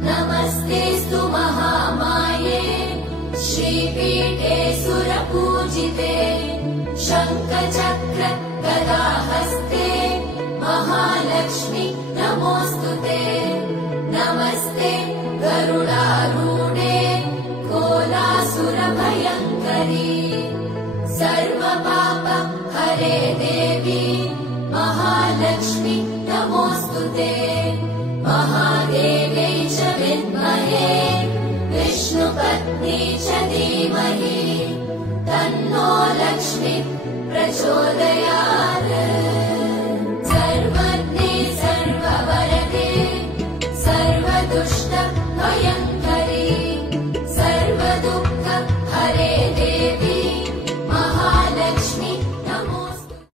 नमस्तेऽस्तु महामाये श्रीपीठे सुरपूजिते शङ्खचक्र गदाहस्ते महालक्ष्मी नमोऽस्तुते। नमस्ते गरुडारूढे कोलासुरभयङ्करी सर्वपाप हरे देवी महालक्ष्मी नमोऽस्तुते। महादेव्यै च विद्महे विष्णुपत्नी च धीमहि तन्नो लक्ष्मी प्रचोदयात्।